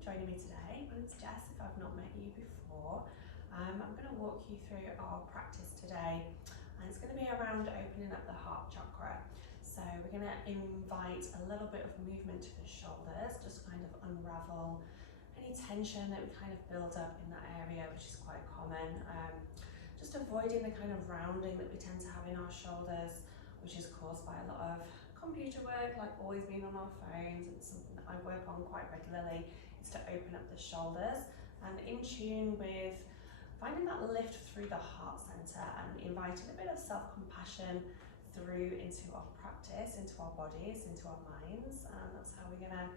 joining me today. My name's Jess, if I've not met you before. I'm going to walk you through our practice today, and it's going to be around opening up the heart chakra. So we're going to invite a little bit of movement to the shoulders, just kind of unravel any tension that we kind of build up in that area, which is quite common. Just avoiding the kind of rounding that we tend to have in our shoulders, which is caused by a lot of computer work, like always being on our phones. It's something that I work on quite regularly, is to open up the shoulders and in tune with finding that lift through the heart center and inviting a bit of self-compassion through into our practice, into our bodies, into our minds. And that's how we're going to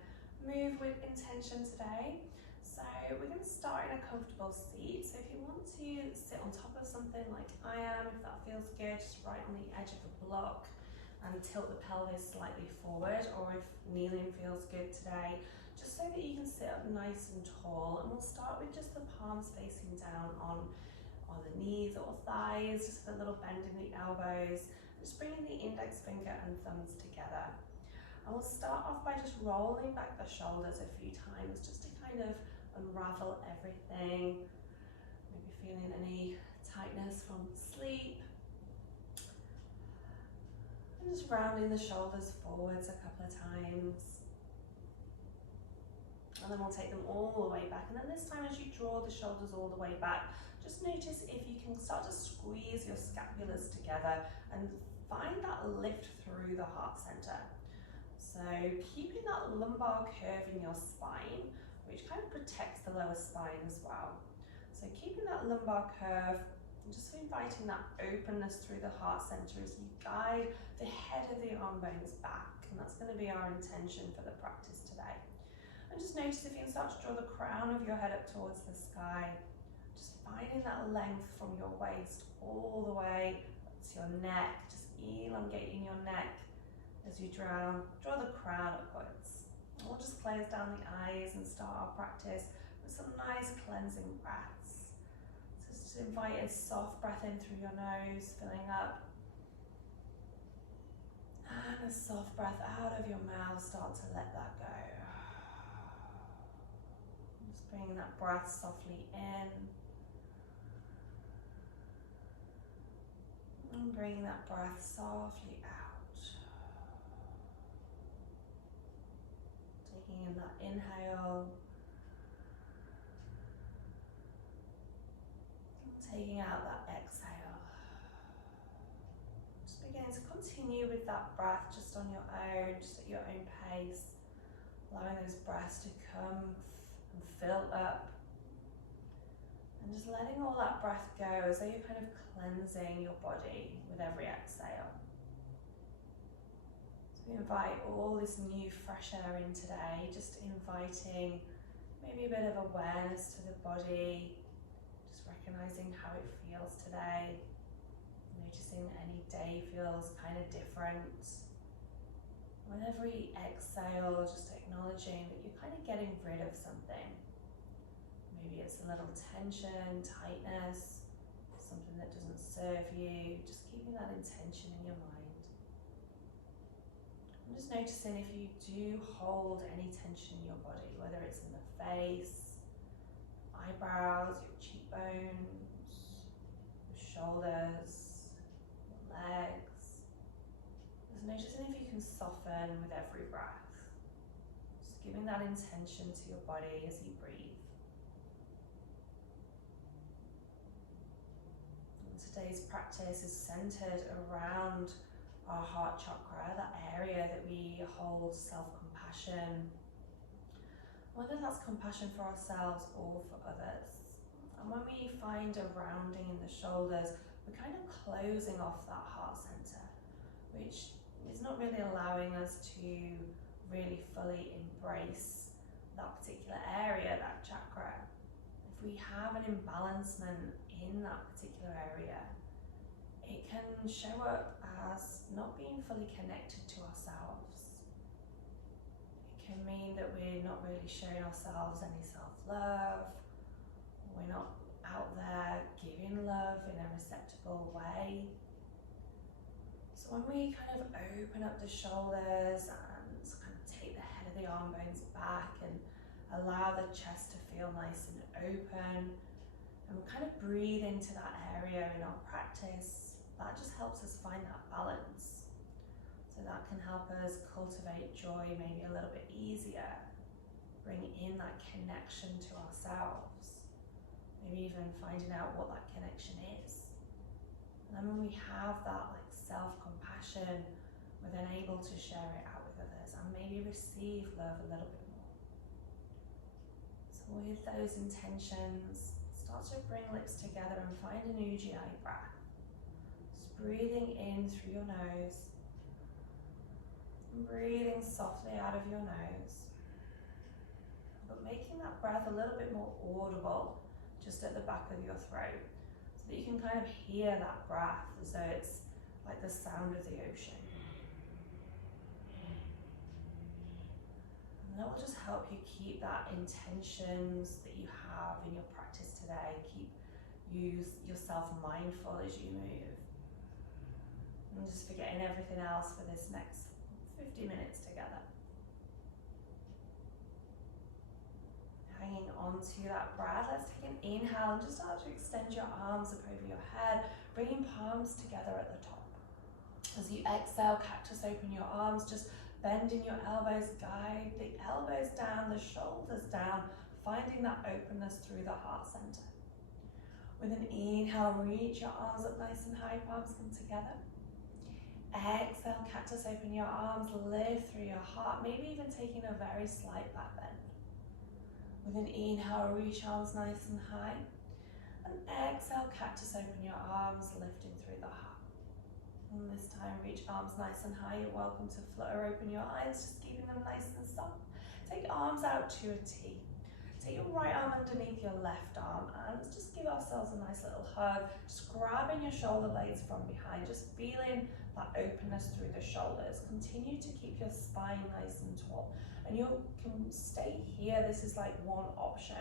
move with intention today. So we're going to start in a comfortable seat. So if you want to sit on top of something like I am, if that feels good, just right on the edge of the block, and tilt the pelvis slightly forward, or if kneeling feels good today, just so that you can sit up nice and tall. And we'll start with just the palms facing down on the knees or thighs, just a little bend in the elbows, just bringing the index finger and thumbs together. And we'll start off by just rolling back the shoulders a few times, just to kind of unravel everything. Maybe feeling any tightness from sleep. And just rounding the shoulders forwards a couple of times. And then we'll take them all the way back. And then this time, as you draw the shoulders all the way back, just notice if you can start to squeeze your scapulars together and find that lift through the heart center. So keeping that lumbar curve in your spine, which kind of protects the lower spine as well. So keeping that lumbar curve, and just inviting that openness through the heart center as you guide the head of the arm bones back. And that's going to be our intention for the practice today. And just notice if you can start to draw the crown of your head up towards the sky. Just finding that length from your waist all the way up to your neck. Just elongating your neck as you draw the crown upwards. And we'll just close down the eyes and start our practice with some nice cleansing breaths. Just invite a soft breath in through your nose, filling up. And a soft breath out of your mouth, start to let that go. Just bringing that breath softly in. And bringing that breath softly out. Taking in that inhale. Taking out that exhale. Just beginning to continue with that breath just on your own, just at your own pace. Allowing those breaths to come and fill up. And just letting all that breath go as though you're kind of cleansing your body with every exhale. So we invite all this new fresh air in today, just inviting maybe a bit of awareness to the body. Recognizing how it feels today, noticing any day feels kind of different. With every exhale, just acknowledging that you're kind of getting rid of something. Maybe it's a little tension, tightness, something that doesn't serve you, just keeping that intention in your mind. I'm just noticing if you do hold any tension in your body, whether it's in the face, eyebrows, your cheekbones, your shoulders, your legs. Just noticing if you can soften with every breath. Just giving that intention to your body as you breathe. And today's practice is centered around our heart chakra, that area that we hold self-compassion, whether that's compassion for ourselves or for others. And when we find a rounding in the shoulders, we're kind of closing off that heart center, which is not really allowing us to really fully embrace that particular area, that chakra. If we have an imbalancement in that particular area, it can show up as not being fully connected to ourselves. Can mean that we're not really showing ourselves any self-love, we're not out there giving love in a receptive way. So when we kind of open up the shoulders and kind of take the head of the arm bones back and Allow the chest to feel nice and open. And we'll kind of breathe into that area in our practice. That just helps us find that balance. So that can help us cultivate joy maybe a little bit easier. Bring in that connection to ourselves. Maybe even finding out what that connection is. And then when we have that like self-compassion, we're then able to share it out with others and maybe receive love a little bit more. So with those intentions, start to bring lips together and find an Ujjayi breath. Just breathing in through your nose and breathing softly out of your nose. But making that breath a little bit more audible just at the back of your throat so that you can kind of hear that breath as though it's like the sound of the ocean. And that will just help you keep that intentions that you have in your practice today. Keep yourself mindful as you move. And just forgetting everything else for this next 50 minutes together. Hanging on to that breath, let's take an inhale and just start to extend your arms up over your head, bringing palms together at the top. As you exhale, cactus, open your arms, just bending your elbows, guide the elbows down, the shoulders down, finding that openness through the heart center. With an inhale, reach your arms up nice and high, palms come together. Exhale, cactus, open your arms, lift through your heart, maybe even taking a very slight back bend. With an inhale, reach arms nice and high. And exhale, cactus, open your arms, lifting through the heart. And this time, reach arms nice and high. You're welcome to flutter open your eyes, just keeping them nice and soft. Take arms out to a T. Take your right arm underneath your left arm and let's just give ourselves a nice little hug. Just grabbing your shoulder blades from behind, just feeling that openness through the shoulders. Continue to keep your spine nice and tall. And you can stay here. This is like one option.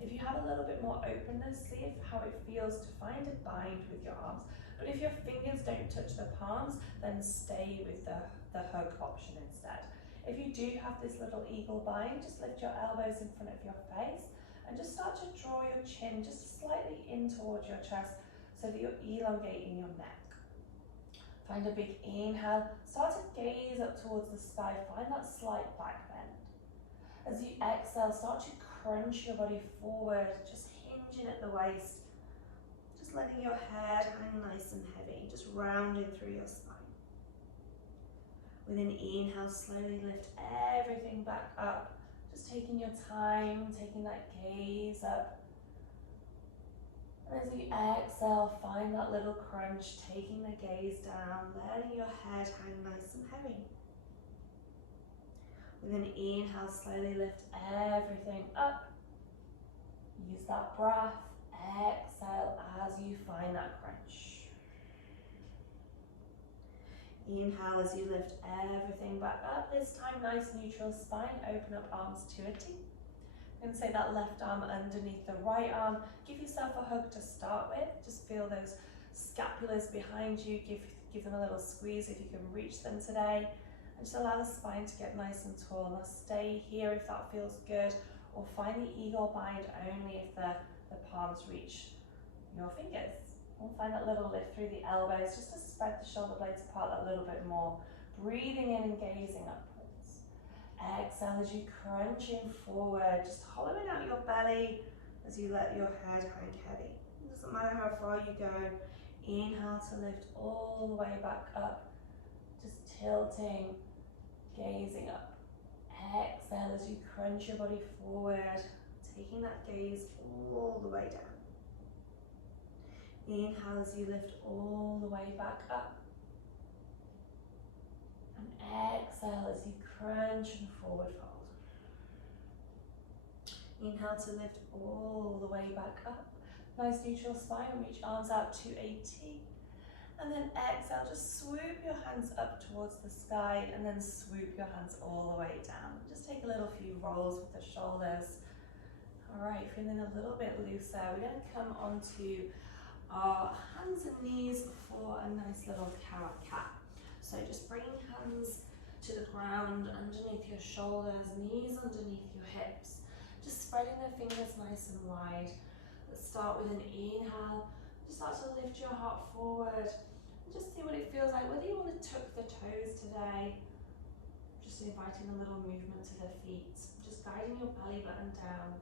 If you have a little bit more openness, see how it feels to find a bind with your arms. But if your fingers don't touch the palms, then stay with the hug option instead. If you do have this little eagle bind, just lift your elbows in front of your face and just start to draw your chin just slightly in towards your chest so that you're elongating your neck. Find a big inhale, start to gaze up towards the sky, find that slight back bend. As you exhale, start to crunch your body forward, just hinging at the waist, just letting your head hang nice and heavy, just rounding through your spine. With an inhale, slowly lift everything back up, just taking your time, taking that gaze up. And as you exhale, find that little crunch, taking the gaze down, letting your head hang nice and heavy. With an inhale, slowly lift everything up. Use that breath, exhale as you find that crunch. Inhale as you lift everything back up. This time, nice neutral spine. Open up arms to a T. I'm going to say that left arm underneath the right arm. Give yourself a hug to start with. Just feel those scapulars behind you. Give them a little squeeze if you can reach them today. And just allow the spine to get nice and tall. Now stay here if that feels good. Or find the eagle bind only if the palms reach your fingers. And find that little lift through the elbows, just to spread the shoulder blades apart a little bit more. Breathing in and gazing upwards. Exhale as you crunch in forward, just hollowing out your belly as you let your head hang heavy. It doesn't matter how far you go. Inhale to lift all the way back up, just tilting, gazing up. Exhale as you crunch your body forward, taking that gaze all the way down. Inhale as you lift all the way back up. And exhale as you crunch and forward fold. Inhale to lift all the way back up. Nice neutral spine, reach arms out to a T. And then exhale, just swoop your hands up towards the sky and then swoop your hands all the way down. Just take a little few rolls with the shoulders. All right, feeling a little bit looser. We're going to come onto our hands and knees for a nice little carrot cat. So just bringing hands to the ground underneath your shoulders, knees underneath your hips. Just spreading the fingers nice and wide. Let's start with an inhale. Just start to lift your heart forward. And just see what it feels like, whether you want to tuck the toes today. Just inviting a little movement to the feet. Just guiding your belly button down.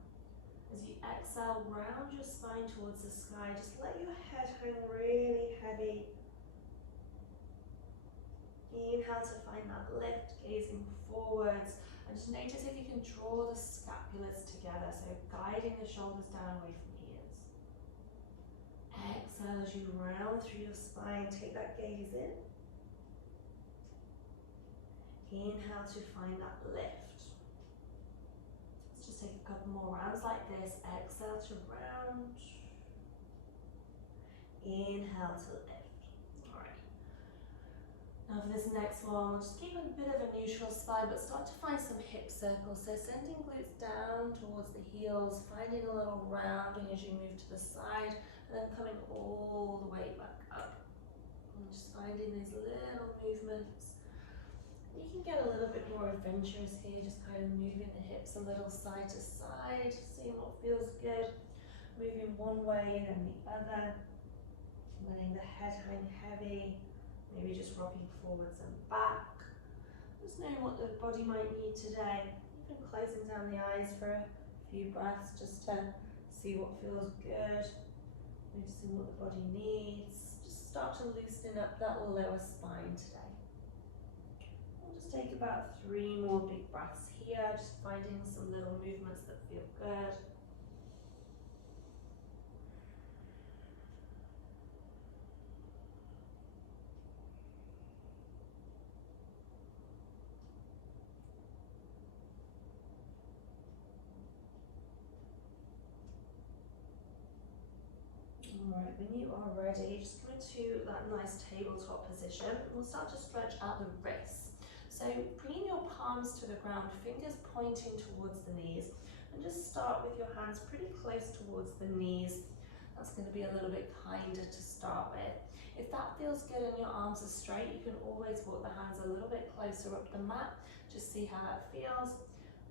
As you exhale, round your spine towards the sky. Just let your head hang really heavy. Inhale to find that lift, gazing forwards. And just notice if you can draw the scapulars together, so guiding the shoulders down away from the ears. Exhale as you round through your spine, take that gaze in. Inhale to find that lift. Let's just take a couple more rounds like this. Exhale to round. Inhale to lift. Alright. Now for this next one, we'll just keep a bit of a neutral spine, but start to find some hip circles. So sending glutes down towards the heels, finding a little rounding as you move to the side, and then coming all the way back up. And just finding these little movements. You can get a little bit more adventurous here, just kind of moving the hips a little side to side, seeing what feels good. Moving one way and then the other. Letting the head hang heavy. Maybe just rocking forwards and back. Just knowing what the body might need today. Even closing down the eyes for a few breaths just to see what feels good. Noticing what the body needs. Just start to loosen up that lower spine today. We'll just take about 3 more big breaths here, just finding some little movements that feel good. Alright, when you are ready, just come into that nice tabletop position. We'll start to stretch out the wrists. So bringing your palms to the ground, fingers pointing towards the knees, and just start with your hands pretty close towards the knees. That's going to be a little bit kinder to start with. If that feels good and your arms are straight, you can always walk the hands a little bit closer up the mat. Just see how that feels.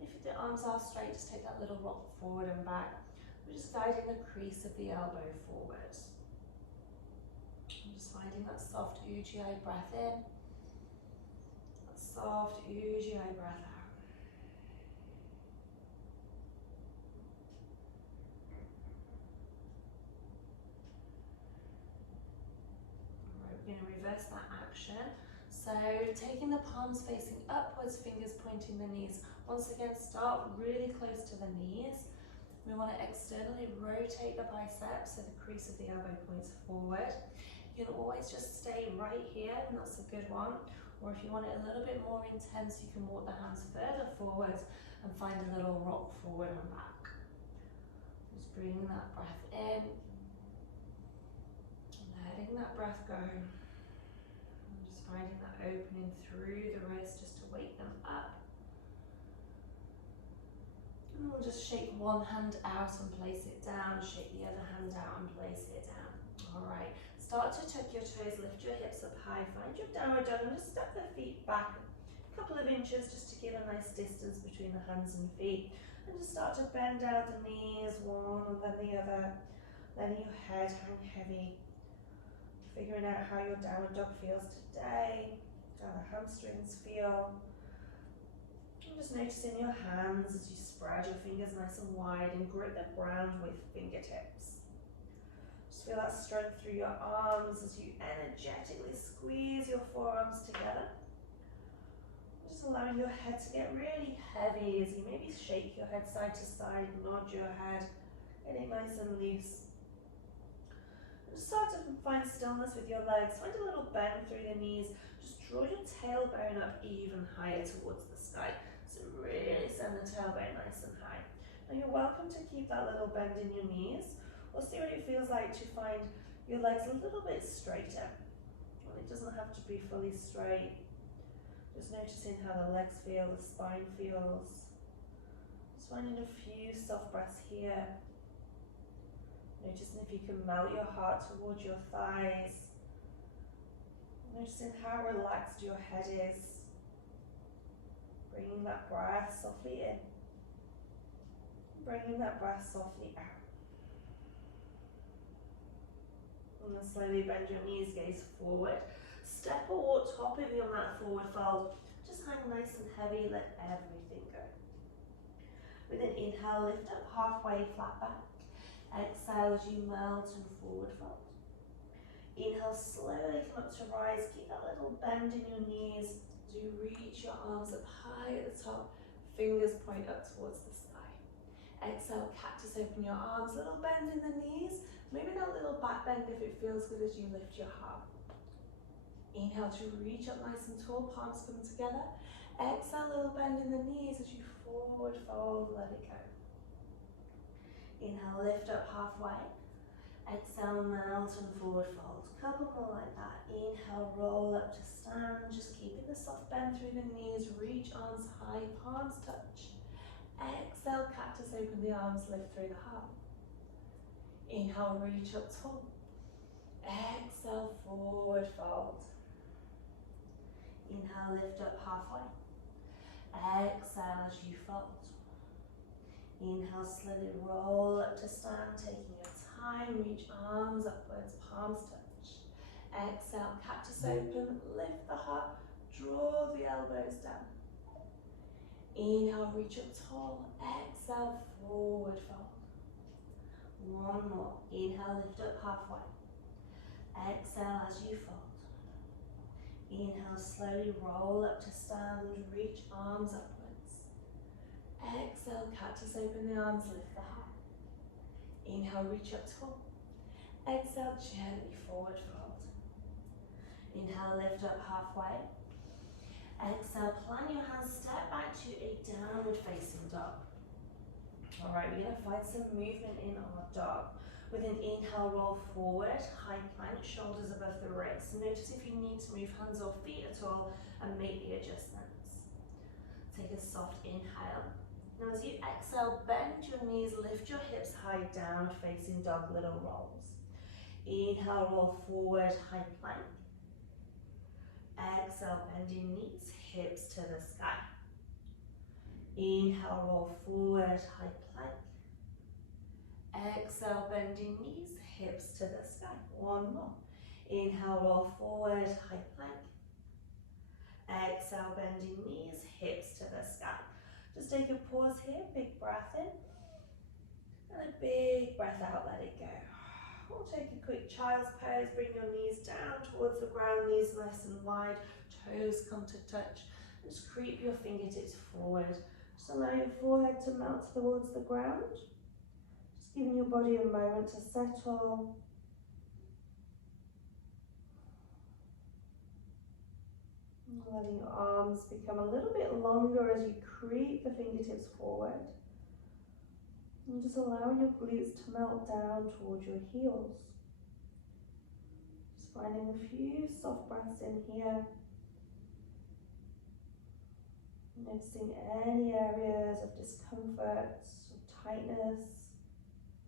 If the arms are straight, just take that little rock forward and back. We're just guiding the crease of the elbow forward. I'm just finding that soft Ujjayi breath in. That soft Ujjayi breath out. Alright, we're going to reverse that action. So taking the palms facing upwards, fingers pointing the knees. Once again, start really close to the knees. We want to externally rotate the biceps so the crease of the elbow points forward. You can always just stay right here, and that's a good one. Or if you want it a little bit more intense, you can walk the hands further forward and find a little rock forward and back. Just bringing that breath in, letting that breath go. And just finding that opening through the wrist just to wake them up. And we'll just shake one hand out and place it down, shake the other hand out and place it down. Alright, start to tuck your toes, lift your hips up high, find your downward dog and just step the feet back a couple of inches just to give a nice distance between the hands and feet. And just start to bend out the knees, one and then the other, letting your head hang heavy. Figuring out how your downward dog feels today, how the hamstrings feel. Just noticing your hands as you spread your fingers nice and wide and grip the ground with fingertips. Just feel that strength through your arms as you energetically squeeze your forearms together. Just allowing your head to get really heavy as you maybe shake your head side to side, nod your head, getting nice and loose. And just start to find stillness with your legs. Find a little bend through the knees. Just draw your tailbone up even higher towards the sky. So really send the tailbone nice and high. Now you're welcome to keep that little bend in your knees, or see what it feels like to find your legs a little bit straighter. Well, it doesn't have to be fully straight. Just noticing how the legs feel, the spine feels. Just finding a few soft breaths here. Noticing if you can melt your heart towards your thighs. Noticing how relaxed your head is. Bringing that breath softly in. bringing that breath softly out. And then slowly bend your knees, gaze forward. Step or walk top of your mat, forward fold. Just hang nice and heavy, let everything go. With an inhale, lift up halfway, flat back. Exhale as you melt and forward fold. Inhale, slowly come up to rise. Keep that little bend in your knees as you reach your arms up high at the top. Fingers point up towards the sky. Exhale, cactus, open your arms. Little bend in the knees. Maybe that little back bend if it feels good as you lift your heart. Inhale to reach up nice and tall, palms come together. Exhale, little bend in the knees as you forward fold, let it go. Inhale, lift up halfway. Exhale, melt and forward fold. Couple more like that. Inhale, roll up to stand. Just keeping the soft bend through the knees. Reach arms high, palms touch. Exhale, cactus, open the arms, lift through the heart. Inhale, reach up tall. Exhale, forward fold. Inhale, lift up halfway. Exhale as you fold. Inhale, slowly roll up to stand, taking your time. Reach arms upwards, palms touch. Exhale, cactus open, lift the heart, draw the elbows down. Inhale, reach up tall. Exhale, forward fold. One more. Inhale, lift up halfway. Exhale as you fold. Inhale, slowly roll up to stand, reach arms upwards. Exhale, cactus, open the arms, lift the heart. Inhale, reach up tall. Exhale, gently forward fold. Inhale, lift up halfway. Exhale, plant your hands, step back to a downward facing dog. All right, we're gonna find some movement in our dog. With an inhale, roll forward, high plank, shoulders above the wrists. Notice if you need to move hands or feet at all and make the adjustments. Take a soft inhale. Now as you exhale, bend your knees, lift your hips high, downward facing dog, little rolls. Inhale, roll forward, high plank. Exhale, bending knees, hips to the sky. Inhale, roll forward, high plank. Exhale, bending knees, hips to the sky. One more. Inhale, roll forward, high plank. Exhale, bending knees, hips to the sky. Just take a pause here, big breath in. And a big breath out, let it go. We'll take a quick child's pose, bring your knees down towards the ground, knees nice and wide, toes come to touch. And just creep your fingertips forward. Just allow your forehead to melt towards the ground. Giving your body a moment to settle. Letting your arms become a little bit longer as you creep the fingertips forward. And just allowing your glutes to melt down towards your heels. Just finding a few soft breaths in here. Noticing any areas of discomfort or tightness.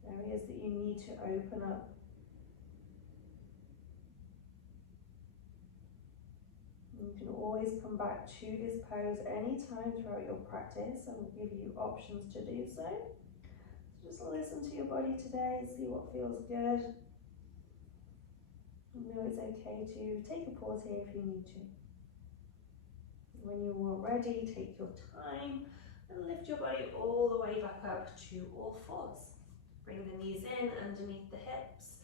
Areas that you need to open up. You can always come back to this pose anytime throughout your practice, and we'll give you options to do so. So just listen to your body today, see what feels good. You know it's okay to take a pause here if you need to. When you're all ready, take your time and lift your body all the way back up to all fours. Bring the knees in underneath the hips.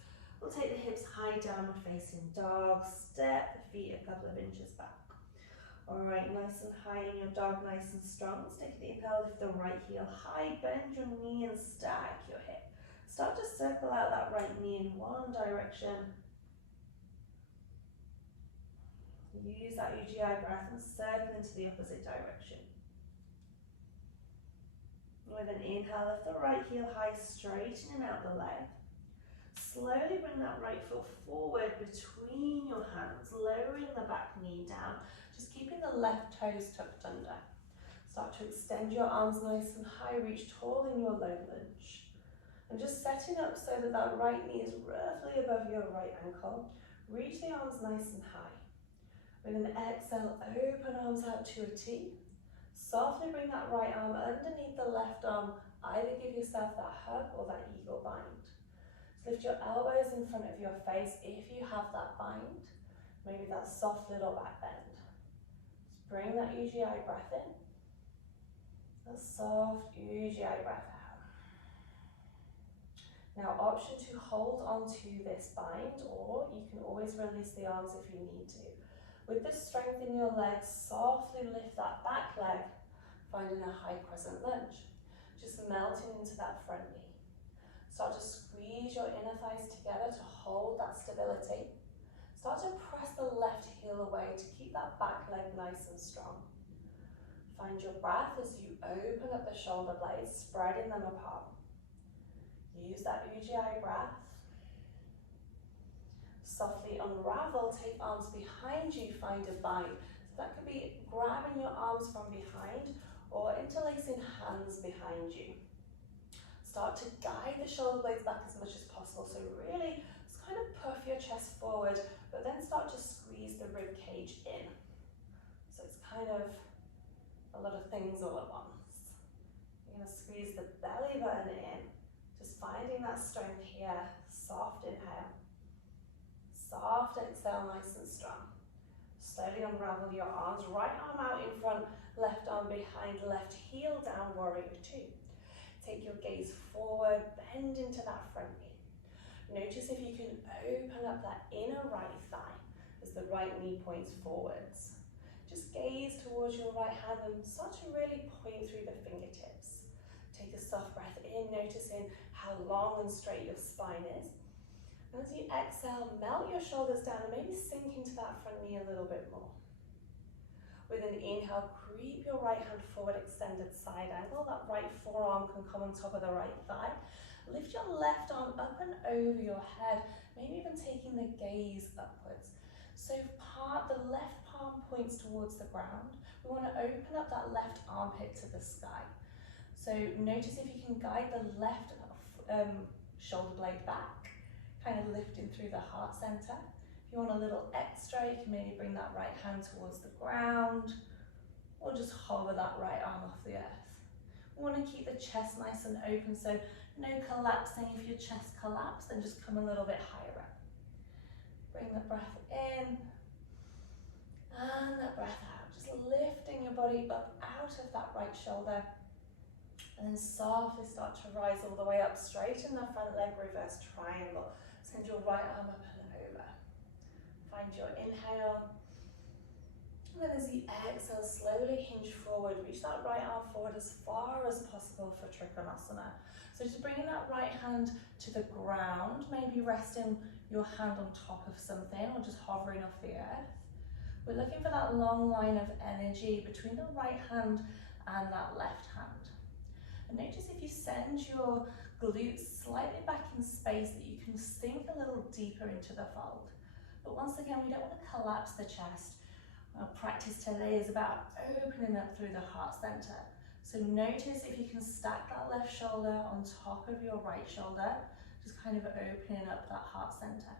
We'll take the hips high, downward facing dog. Step the feet a couple of inches back. All right, nice and high in your dog, nice and strong. Let's take a deep inhale, lift the right heel high, bend your knee and stack your hip. Start to circle out that right knee in one direction. Use that UGI breath and circle into the opposite direction. With an inhale, lift the right heel high, straightening out the leg. Slowly bring that right foot forward between your hands, lowering the back knee down, just keeping the left toes tucked under. Start to extend your arms nice and high, reach tall in your low lunge. And just setting up so that that right knee is roughly above your right ankle. Reach the arms nice and high. With an exhale, open arms out to a T. Softly bring that right arm underneath the left arm. Either give yourself that hug or that eagle bind. So lift your elbows in front of your face if you have that bind. Maybe that soft little back bend. Just bring that UGI breath in. That soft UGI breath out. Now, option to hold on to this bind, or you can always release the arms if you need to. With the strength in your legs, softly lift that back leg, finding a high crescent lunge. Just melting into that front knee. Start to squeeze your inner thighs together to hold that stability. Start to press the left heel away to keep that back leg nice and strong. Find your breath as you open up the shoulder blades, spreading them apart. Use that UGI breath. Softly unravel, take arms behind you, find a bind. So that could be grabbing your arms from behind or interlacing hands behind you. Start to guide the shoulder blades back as much as possible. So really, just kind of puff your chest forward, but then start to squeeze the rib cage in. So it's kind of a lot of things all at once. You're going to squeeze the belly button in, just finding that strength here. Soft inhale. Soft exhale, nice and strong. Slowly unravel your arms, right arm out in front, left arm behind, left heel down, warrior two. Take your gaze forward, bend into that front knee. Notice if you can open up that inner right thigh as the right knee points forwards. Just gaze towards your right hand and start to really point through the fingertips. Take a soft breath in, noticing how long and straight your spine is. And as you exhale, melt your shoulders down and maybe sink into that front knee a little bit more. With an inhale, creep your right hand forward, extended side angle. That right forearm can come on top of the right thigh. Lift your left arm up and over your head, maybe even taking the gaze upwards. So the left palm points towards the ground. We want to open up that left armpit to the sky. So notice if you can guide the left shoulder blade back, kind of lifting through the heart center. If you want a little extra, you can maybe bring that right hand towards the ground, or just hover that right arm off the earth. We want to keep the chest nice and open, so no collapsing. If your chest collapses, then just come a little bit higher up. Bring the breath in, and the breath out. Just lifting your body up out of that right shoulder, and then softly start to rise all the way up, straighten the front leg, reverse triangle. Send your right arm up and over. Find your inhale. And then as you exhale, slowly hinge forward. Reach that right arm forward as far as possible for Triphalasana. So just bringing that right hand to the ground, maybe resting your hand on top of something or just hovering off the earth. We're looking for that long line of energy between the right hand and that left hand. And notice if you send your glutes slightly back in space that you can sink a little deeper into the fold. But once again, we don't want to collapse the chest. Our practice today is about opening up through the heart center. So notice if you can stack that left shoulder on top of your right shoulder, just kind of opening up that heart center.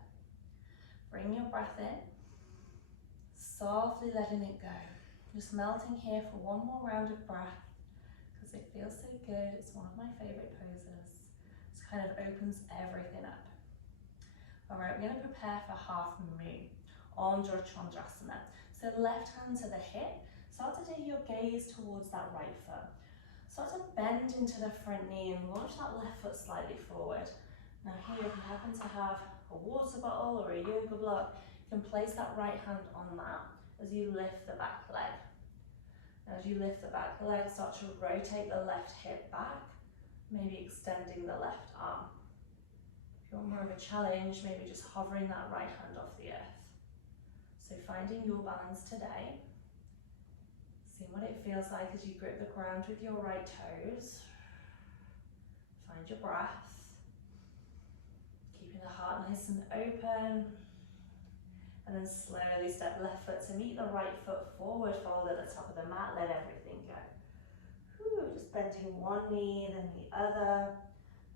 Bring your breath in, softly letting it go. Just melting here for one more round of breath, because it feels so good. It's one of my favorite poses. It kind of opens everything up. All right, we're going to prepare for half moon, Andhra Chandrasana. So left hand to the hip, start to take your gaze towards that right foot. Start to bend into the front knee and launch that left foot slightly forward. Now here, if you happen to have a water bottle or a yoga block, you can place that right hand on that as you lift the back leg. As you lift the back leg, start to rotate the left hip back, maybe extending the left arm. If you want more of a challenge, maybe just hovering that right hand off the earth. So finding your balance today. Seeing what it feels like as you grip the ground with your right toes. Find your breath. Keeping the heart nice and open. And then slowly step left foot to meet the right foot forward, fold at the top of the mat, let everything go. Whew, just bending one knee, then the other.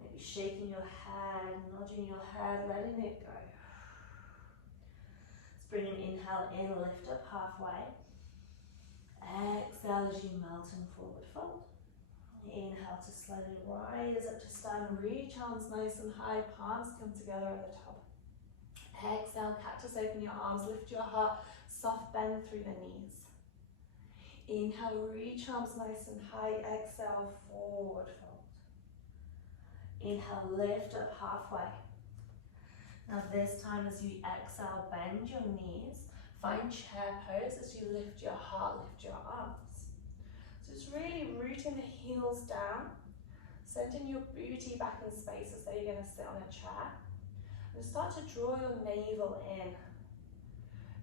Maybe shaking your head, nodding your head, letting it go. Let's bring an inhale in, lift up halfway. Exhale as you melt and forward fold. Inhale to slowly rise up to stand, reach arms nice and high, palms come together at the top. Exhale, cactus, open your arms, lift your heart, soft bend through the knees. Inhale, reach arms nice and high, exhale, forward fold. Inhale, lift up halfway. Now this time as you exhale, bend your knees, find chair pose as you lift your heart, lift your arms. So it's really rooting the heels down, sending your booty back in space as though you're going to sit on a chair. And start to draw your navel in.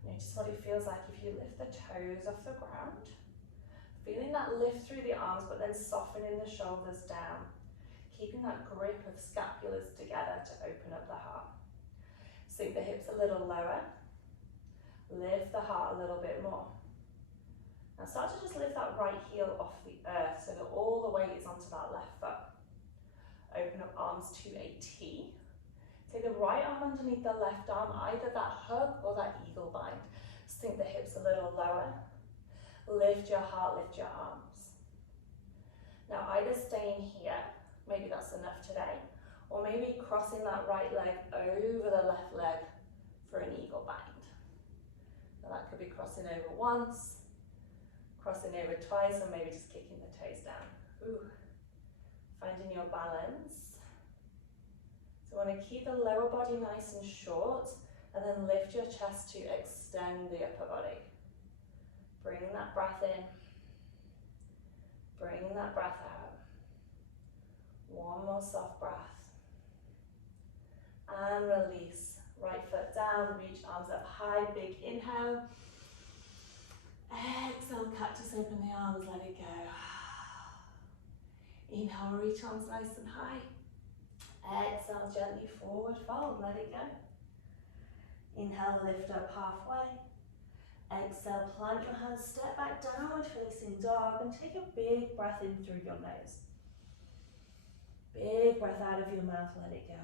Notice what it feels like if you lift the toes off the ground. Feeling that lift through the arms, but then softening the shoulders down. Keeping that grip of scapulas together to open up the heart. Sink the hips a little lower. Lift the heart a little bit more. Now start to just lift that right heel off the earth so that all the weight is onto that left foot. Open up arms to a T. Take the right arm underneath the left arm, either that hug or that eagle bind. Sink the hips a little lower. Lift your heart, lift your arms. Now either staying here, maybe that's enough today, or maybe crossing that right leg over the left leg for an eagle bind. Now that could be crossing over once, crossing over twice, or maybe just kicking the toes down. Ooh. Finding your balance. So you want to keep the lower body nice and short, and then lift your chest to extend the upper body. Bring that breath in. Bring that breath out. One more soft breath. And release. Right foot down, reach arms up high, big inhale. Exhale, cactus, open the arms, let it go. Inhale, reach arms nice and high. Exhale, gently forward fold, let it go. Inhale, lift up halfway. Exhale, plant your hands, step back, downward facing dog, and take a big breath in through your nose. Big breath out of your mouth, let it go.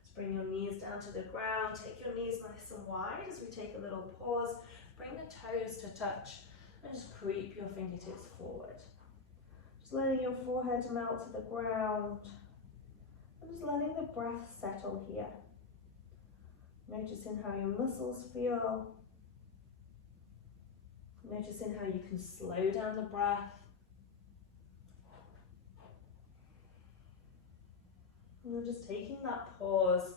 Just bring your knees down to the ground, take your knees nice and wide as we take a little pause. Bring the toes to touch and just creep your fingertips forward. Just letting your forehead melt to the ground and just letting the breath settle here. Noticing how your muscles feel. Noticing how you can slow down the breath. And we're just taking that pause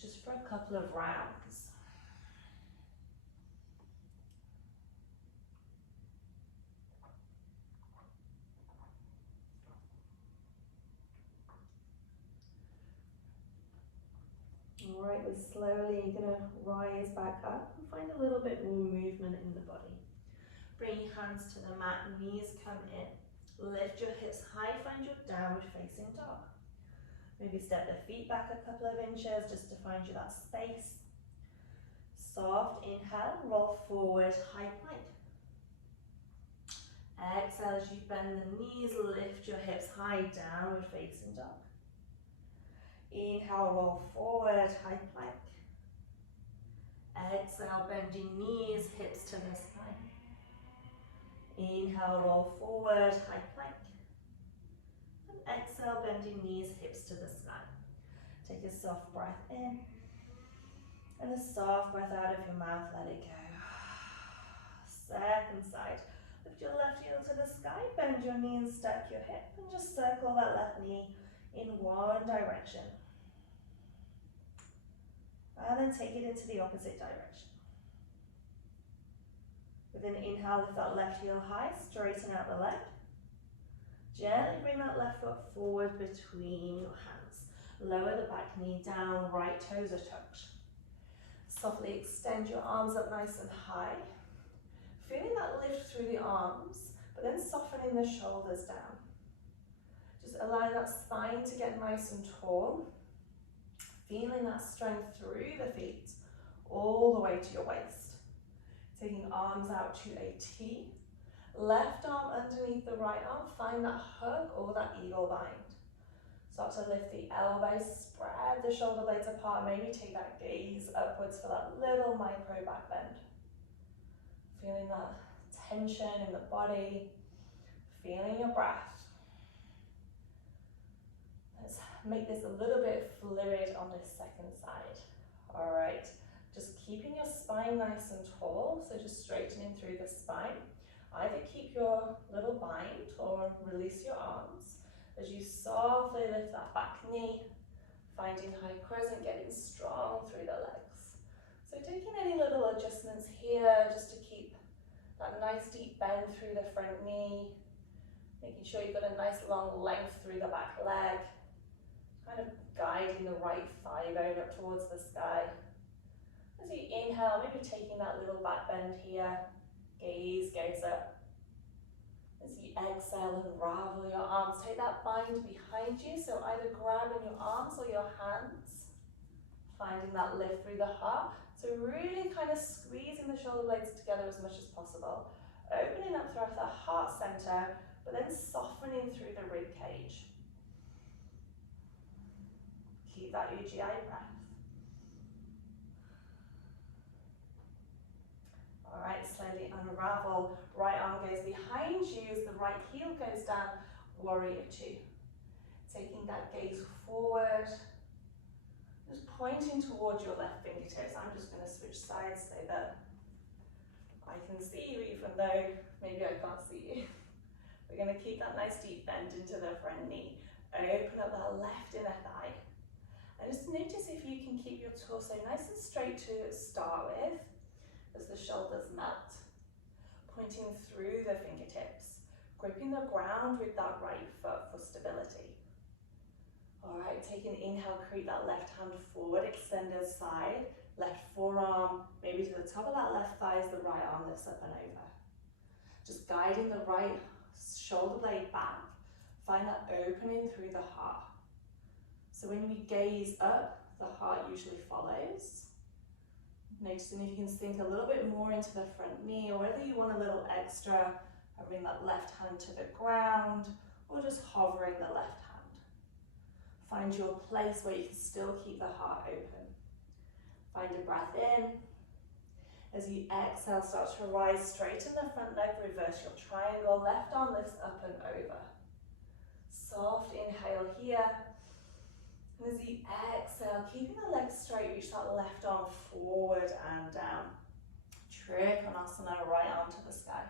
just for a couple of rounds. All right, we're slowly going to rise back up and find a little bit more movement in the body. Bring your hands to the mat, knees come in. Lift your hips high, find your downward facing dog. Maybe step the feet back a couple of inches just to find you that space. Soft inhale, roll forward, high plank. Exhale as you bend the knees, lift your hips high, downward facing dog. Inhale, roll forward, high plank. Exhale, bending knees, hips to the sky. Inhale, roll forward, high plank. And exhale, bending knees, hips to the sky. Take a soft breath in. And a soft breath out of your mouth, let it go. Second side. Lift your left heel to the sky, bend your knee and stack your hip. And just circle that left knee in one direction. And then take it into the opposite direction. With an inhale, lift that left heel high, straighten out the leg. Gently bring that left foot forward between your hands. Lower the back knee down, right toes are touched. Softly extend your arms up nice and high. Feeling that lift through the arms, but then softening the shoulders down. Just allowing that spine to get nice and tall. Feeling that strength through the feet, all the way to your waist. Taking arms out to a T. Left arm underneath the right arm, find that hug or that eagle bind. Start to lift the elbows, spread the shoulder blades apart, maybe take that gaze upwards for that little micro back bend. Feeling that tension in the body, feeling your breath. Let's make this a little bit fluid on this second side. All right, just keeping your spine nice and tall, so just straightening through the spine. Either keep your little bind or release your arms as you softly lift that back knee, finding high crescent, getting strong through the legs. So taking any little adjustments here just to keep that nice deep bend through the front knee, making sure you've got a nice long length through the back leg, kind of guiding the right thigh bone up towards the sky. As you inhale, maybe taking that little back bend here, gaze goes up. As you exhale, unravel your arms, take that bind behind you, so either grabbing your arms or your hands, finding that lift through the heart. So really kind of squeezing the shoulder blades together as much as possible, opening up throughout the heart center, but then softening through the rib cage. Keep that Ujjayi breath. All right, slowly unravel. Right arm goes behind you as the right heel goes down, warrior two. Taking that gaze forward, just pointing towards your left fingertips. I'm just going to switch sides so that I can see you even though maybe I can't see you. We're going to keep that nice deep bend into the front knee. Open up that left inner thigh. And just notice if you can keep your torso nice and straight to start with, as the shoulders melt. Pointing through the fingertips, gripping the ground with that right foot for stability. All right, take an inhale, creep that left hand forward, extended side, left forearm, maybe to the top of that left thigh as the right arm lifts up and over. Just guiding the right shoulder blade back, find that opening through the heart. So when we gaze up, the heart usually follows. Noticing if you can sink a little bit more into the front knee, or whether you want a little extra, bring that left hand to the ground, or just hovering the left hand. Find your place where you can still keep the heart open. Find a breath in. As you exhale, start to rise, straighten the front leg, reverse your triangle, left arm lifts up and over. Soft inhale here. And as you exhale, keeping the legs straight, reach that left arm forward and down. Trikonasana, right arm to the sky.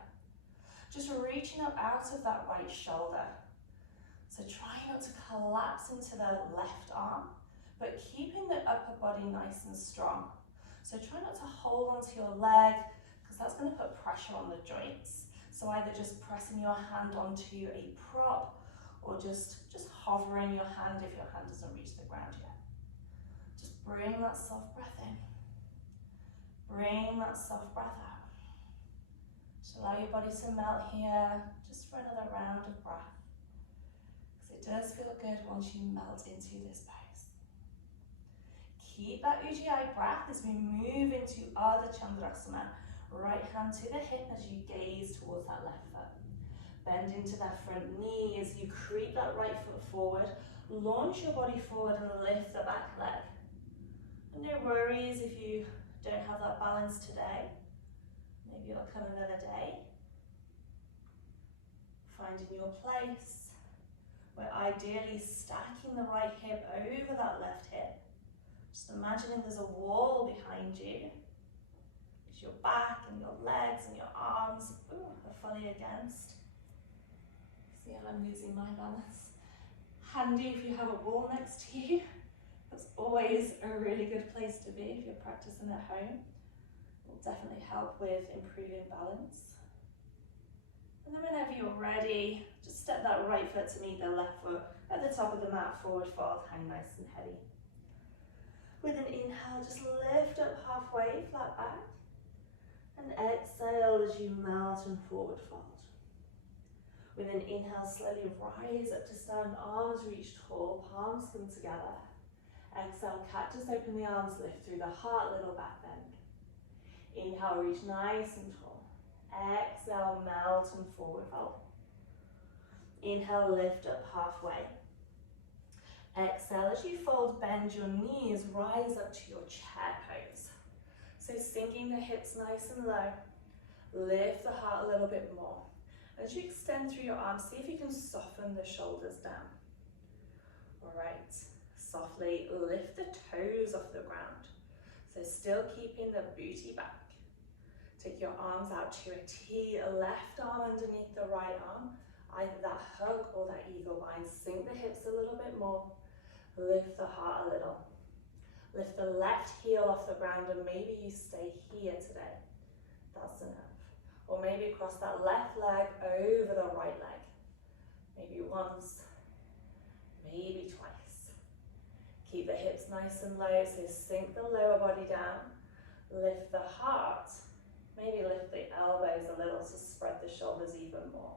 Just reaching up out of that right shoulder. So try not to collapse into the left arm, but keeping the upper body nice and strong. So try not to hold onto your leg, because that's going to put pressure on the joints. So either just pressing your hand onto a prop, or just hovering your hand if your hand doesn't reach the ground yet. Just bring that soft breath in. Bring that soft breath out. Just allow your body to melt here, just for another round of breath. Because it does feel good once you melt into this pose. Keep that Ujjayi breath as we move into Ardha Chandrasana. Right hand to the hip as you gaze towards that left foot. Bend into that front knee as you creep that right foot forward. Launch your body forward and lift the back leg. And no worries if you don't have that balance today. Maybe it'll come another day. Finding your place. We're ideally stacking the right hip over that left hip. Just imagining there's a wall behind you. It's your back and your legs and your arms are fully against. See how I'm losing my balance. Handy if you have a wall next to you. That's always a really good place to be if you're practicing at home. It will definitely help with improving balance. And then whenever you're ready, just step that right foot to meet the left foot at the top of the mat, forward fold, hang nice and heavy. With an inhale, just lift up halfway, flat back. And exhale as you melt and forward fold. With an inhale, slowly rise up to stand, arms reach tall, palms come together. Exhale, cactus, open the arms, lift through the heart, little back bend. Inhale, reach nice and tall. Exhale, melt and forward fold. Inhale, lift up halfway. Exhale, as you fold, bend your knees, rise up to your chair pose. So sinking the hips nice and low. Lift the heart a little bit more. As you extend through your arms, see if you can soften the shoulders down. All right, softly lift the toes off the ground. So still keeping the booty back. Take your arms out to a T, left arm underneath the right arm. Either that hug or that eagle bind. Sink the hips a little bit more. Lift the heart a little. Lift the left heel off the ground and maybe you stay here today. That's enough. Or maybe cross that left leg over the right leg. Maybe once, maybe twice. Keep the hips nice and low, so sink the lower body down. Lift the heart. Maybe lift the elbows a little to spread the shoulders even more.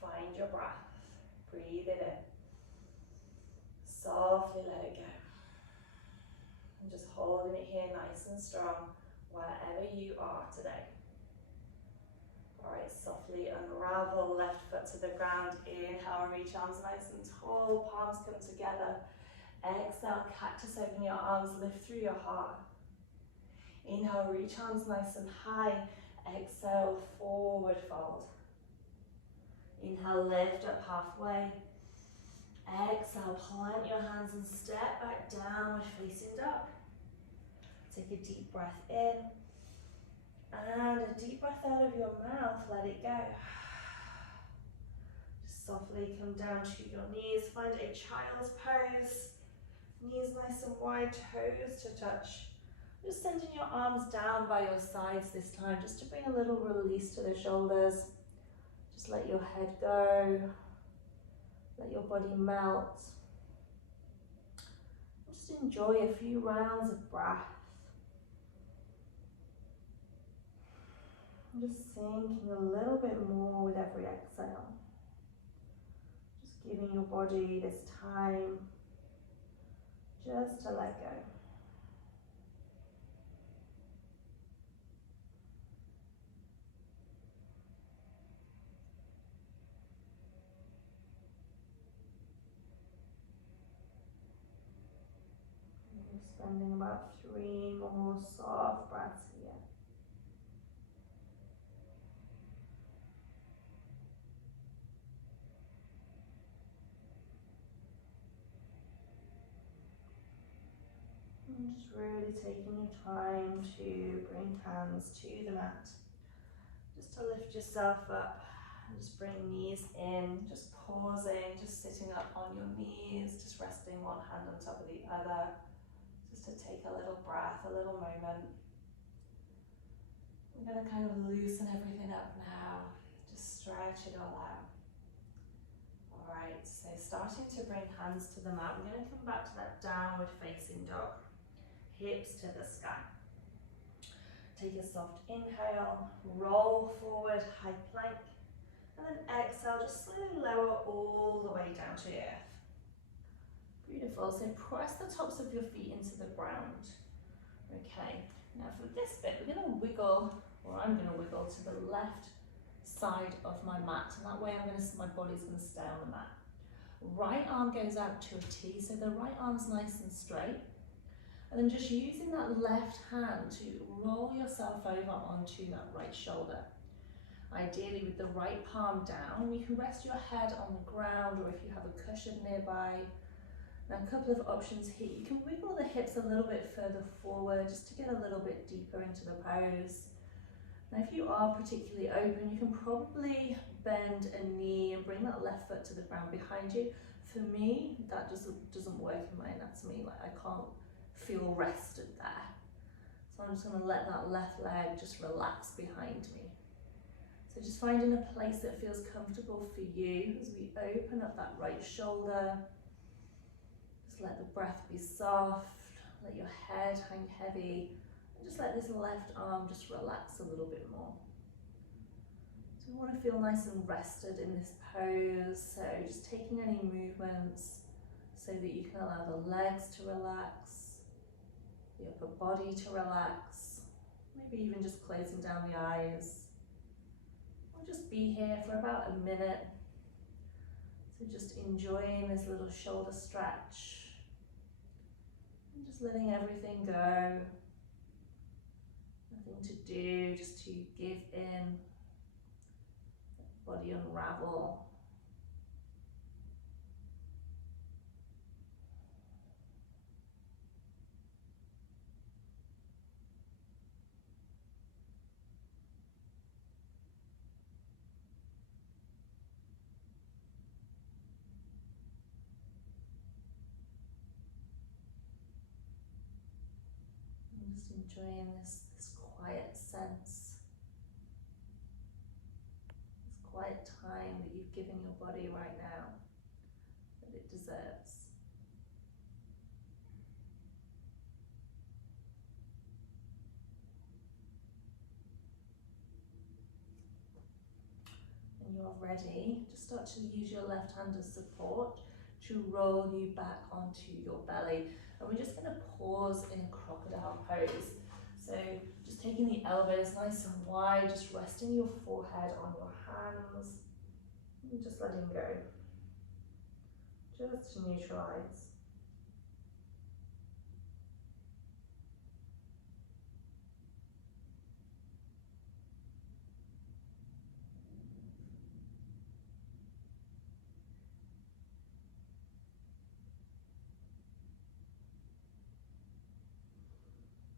Find your breath. Breathe it in. Softly let it go. And just holding it here nice and strong wherever you are today. All right, softly unravel left foot to the ground. Inhale, reach arms nice and tall, palms come together. Exhale, cactus, open your arms, lift through your heart. Inhale, reach arms nice and high. Exhale, forward fold. Inhale, lift up halfway. Exhale, plant your hands and step back, downward facing dog. Take a deep breath in. And a deep breath out of your mouth, let it go. Just softly come down to your knees, find a child's pose. Knees nice and wide, toes to touch. Just sending your arms down by your sides this time, just to bring a little release to the shoulders. Just let your head go, let your body melt. Just enjoy a few rounds of breath. Just sinking a little bit more with every exhale. Just giving your body this time just to let go. We're spending about 3 more soft breaths here. Just really taking your time to bring hands to the mat. Just to lift yourself up and just bring knees in, just pausing, just sitting up on your knees, just resting one hand on top of the other, just to take a little breath, a little moment. We're going to kind of loosen everything up now, just stretch it all out. Alright, so starting to bring hands to the mat, we're going to come back to that downward facing dog. Hips to the sky. Take a soft inhale, roll forward, high plank, and then exhale, just slowly lower all the way down to earth. Beautiful, so press the tops of your feet into the ground. Okay, now for this bit, we're going to wiggle, or I'm going to wiggle to the left side of my mat, and that way my body's going to stay on the mat. Right arm goes out to a T, so the right arm's nice and straight. And then just using that left hand to roll yourself over onto that right shoulder. Ideally with the right palm down, you can rest your head on the ground, or if you have a cushion nearby. Now a couple of options here. You can wiggle the hips a little bit further forward just to get a little bit deeper into the pose. Now if you are particularly open, you can probably bend a knee and bring that left foot to the ground behind you. For me, that doesn't work in my anatomy. Like I can't feel rested there. So I'm just going to let that left leg just relax behind me. So just finding a place that feels comfortable for you as we open up that right shoulder. Just let the breath be soft, let your head hang heavy, and just let this left arm just relax a little bit more. So we want to feel nice and rested in this pose, so just taking any movements so that you can allow the legs to relax, the upper body to relax, maybe even just closing down the eyes. We'll just be here for about a minute. So just enjoying this little shoulder stretch and just letting everything go. Nothing to do, just to give in, body unravel. And just enjoying this quiet sense, this quiet time that you've given your body right now, that it deserves. When you're ready, just start to use your left hand as support to roll you back onto your belly. And we're just going to pause in Crocodile Pose. So just taking the elbows nice and wide, just resting your forehead on your hands, and just letting go, just to neutralize.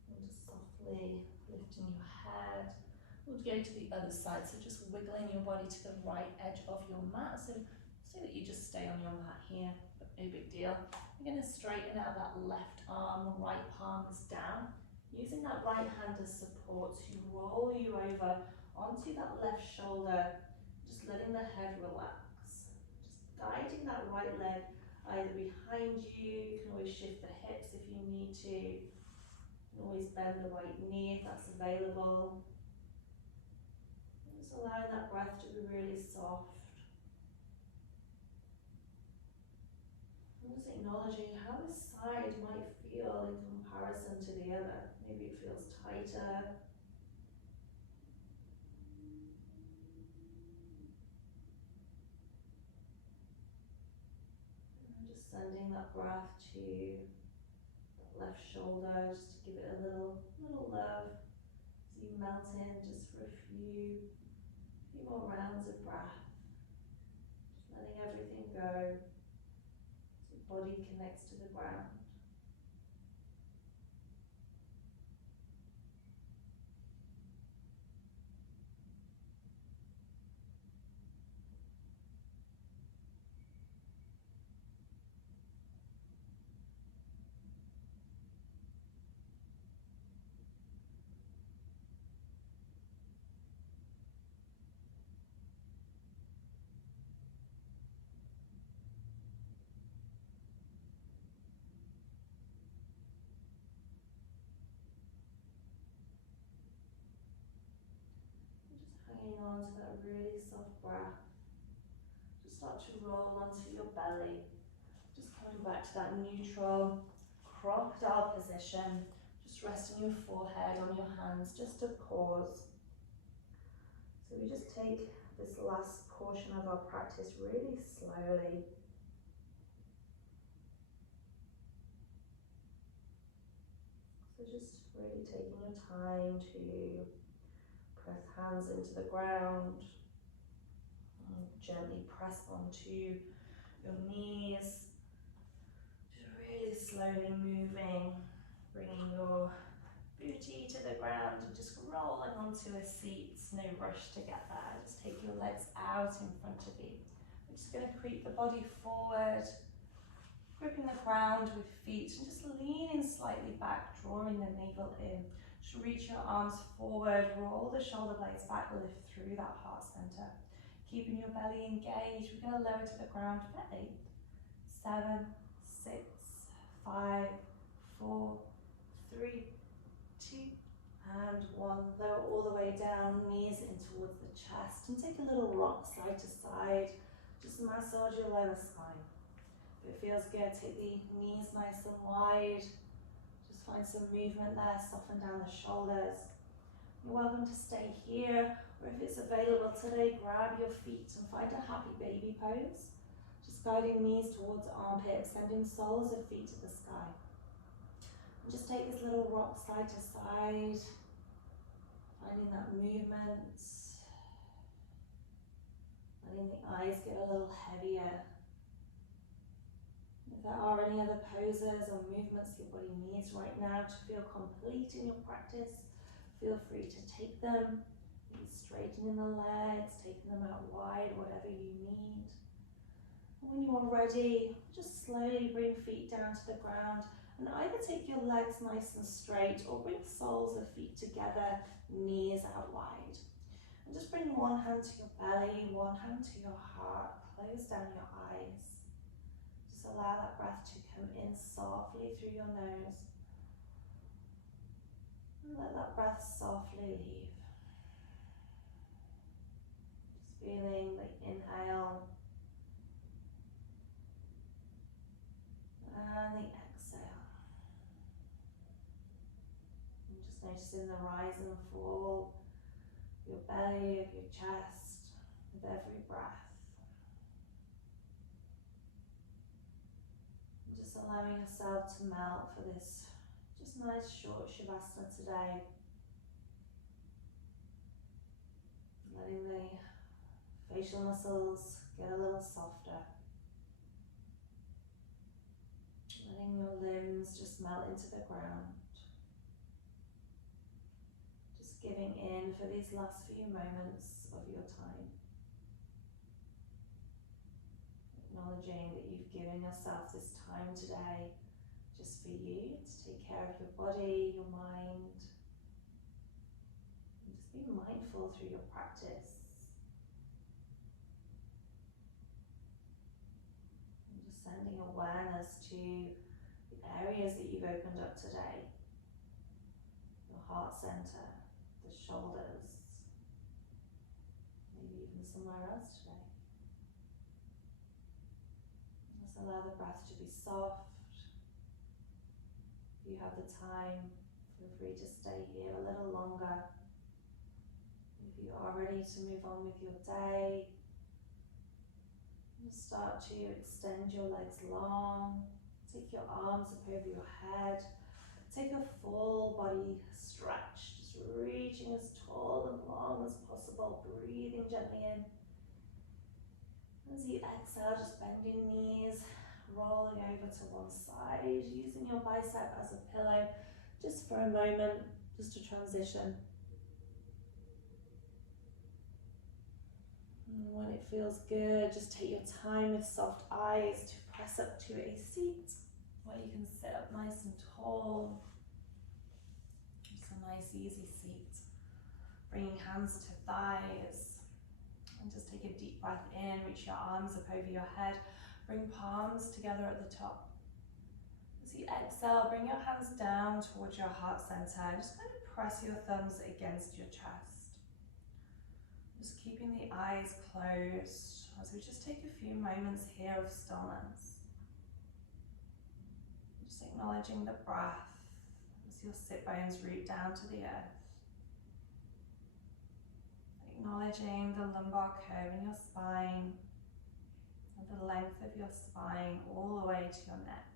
And just softly lifting your head. We'll go to the other side, so just wiggling your body to the right edge of your mat, so that you just stay on your mat here, but no big deal. You're going to straighten out that left arm, right palm is down, using that right hand as support to roll you over onto that left shoulder, just letting the head relax, just guiding that right leg either behind you. You can always shift the hips if you need to, you can always bend the right knee if that's available. Just allowing that breath to be really soft. And just acknowledging how this side might feel in comparison to the other. Maybe it feels tighter. And just sending that breath to that left shoulder, just to give it a little love. So you melt in just for a few more rounds of breath. Just letting everything go. So your body connects to the ground. Hanging on to that really soft breath. Just start to roll onto your belly. Just coming back to that neutral crocodile position. Just resting your forehead on your hands, just to pause. So we just take this last portion of our practice really slowly. So just really taking your time to press hands into the ground, and gently press onto your knees, just really slowly moving, bringing your booty to the ground and just rolling onto a seat. It's no rush to get there, just take your legs out in front of you. We're just going to creep the body forward, gripping the ground with feet and just leaning slightly back, drawing the navel in. Just reach your arms forward, roll the shoulder blades back, lift through that heart center. Keeping your belly engaged, we're going to lower to the ground for 8, 7, 6, 5, 4, 3, 2, and 1. Lower all the way down, knees in towards the chest, and take a little rock side to side. Just massage your lower spine. If it feels good, take the knees nice and wide. Just find some movement there, soften down the shoulders. You're welcome to stay here, or if it's available today, grab your feet and find a happy baby pose. Just guiding knees towards armpits, sending soles of feet to the sky. And just take this little rock side to side. Finding that movement. Letting the eyes get a little heavier. If there are any other poses or movements your body needs right now to feel complete in your practice, feel free to take them. Maybe straightening the legs, taking them out wide, whatever you need. And when you are ready, just slowly bring feet down to the ground and either take your legs nice and straight or bring soles of feet together, knees out wide. And just bring one hand to your belly, one hand to your heart, close down your eyes. Just allow that breath to come in softly through your nose. And let that breath softly leave. Just feeling the inhale and the exhale. And just noticing the rise and fall of your belly, of your chest, with every breath. Just allowing yourself to melt for this just nice short Shavasana today. Letting the facial muscles get a little softer. Letting your limbs just melt into the ground. Just giving in for these last few moments of your time. Acknowledging that you've given yourself this time today just for you, to take care of your body, your mind. And just be mindful through your practice. And just sending awareness to the areas that you've opened up today. Your heart center, the shoulders, maybe even somewhere else today. Just allow the breath to be soft. If you have the time, feel free to stay here a little longer. If you are ready to move on with your day, just start to extend your legs long. Take your arms up over your head. Take a full body stretch, just reaching as tall and long as possible, breathing gently in. As you exhale, just bending knees, rolling over to one side, using your bicep as a pillow, just for a moment, just to transition. And when it feels good, just take your time with soft eyes to press up to a seat where you can sit up nice and tall. Just a nice easy seat. Bringing hands to thighs. And just take a deep breath in, reach your arms up over your head. Bring palms together at the top. As you exhale, bring your hands down towards your heart center and just kind of press your thumbs against your chest. Just keeping the eyes closed as we just take a few moments here of stillness. Just acknowledging the breath as your sit bones root down to the earth. Acknowledging the lumbar curve in your spine and the length of your spine all the way to your neck.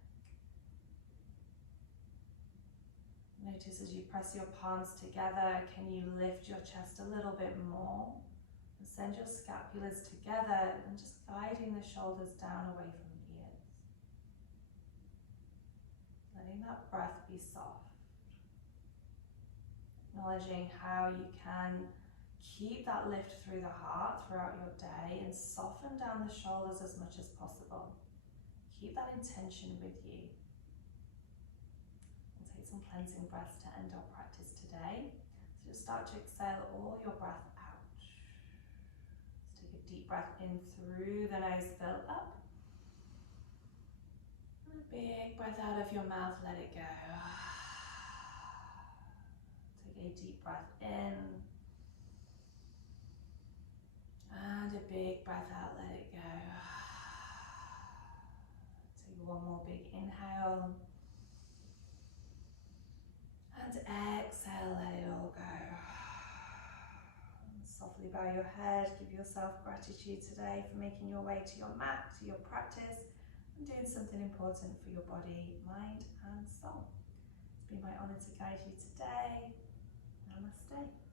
Notice as you press your palms together, can you lift your chest a little bit more? And send your scapulas together and just guiding the shoulders down away from the ears. Letting that breath be soft. Acknowledging how you can keep that lift through the heart throughout your day and soften down the shoulders as much as possible. Keep that intention with you. We'll take some cleansing breaths to end our practice today. So just start to exhale all your breath out. Let's take a deep breath in through the nose, fill up. And a big breath out of your mouth, let it go. Take a deep breath in. And a big breath out, let it go. Take one more big inhale. And exhale, let it all go. And softly bow your head, give yourself gratitude today for making your way to your mat, to your practice, and doing something important for your body, mind, and soul. It's been my honor to guide you today. Namaste.